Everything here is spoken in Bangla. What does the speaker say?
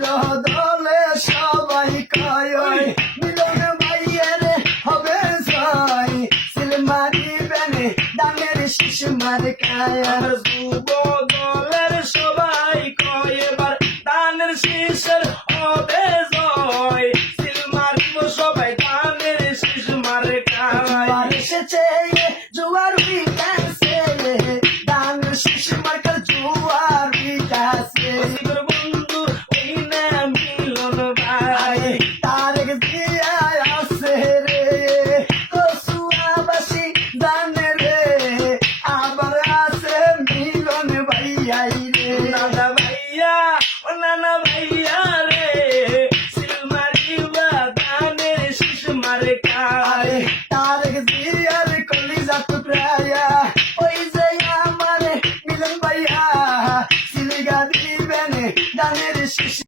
দলে সবাই কয় মিলন ভাইয়ের হবে জয় সিল মারিবেন দানের শীষ মার্কায় যুব দলের সবাই কয় এবার দানের শীষের হবে জয় সিল মারিব সবাই দানের শীষ মার্কায় এসেছে জোয়ার উইটাছে দানের শীষ মার্কার জোয়ার উইটাছে বন্ধু ওই না মিলন ভাই তারেক দিয়া আছে রে কসুয়াবাসী জানে রে আবার আছে মিলন ভাইয়াই রে নানা ভাইয়া ও নানা ভাইয়া রে সিল মারিবা দানের শীষ মার্কায় তারেক দিয়ার কলিজা টুকরায়া ওই যে আমার মিলন ভাইয়া সিলিগা দিবেন দানের শীষ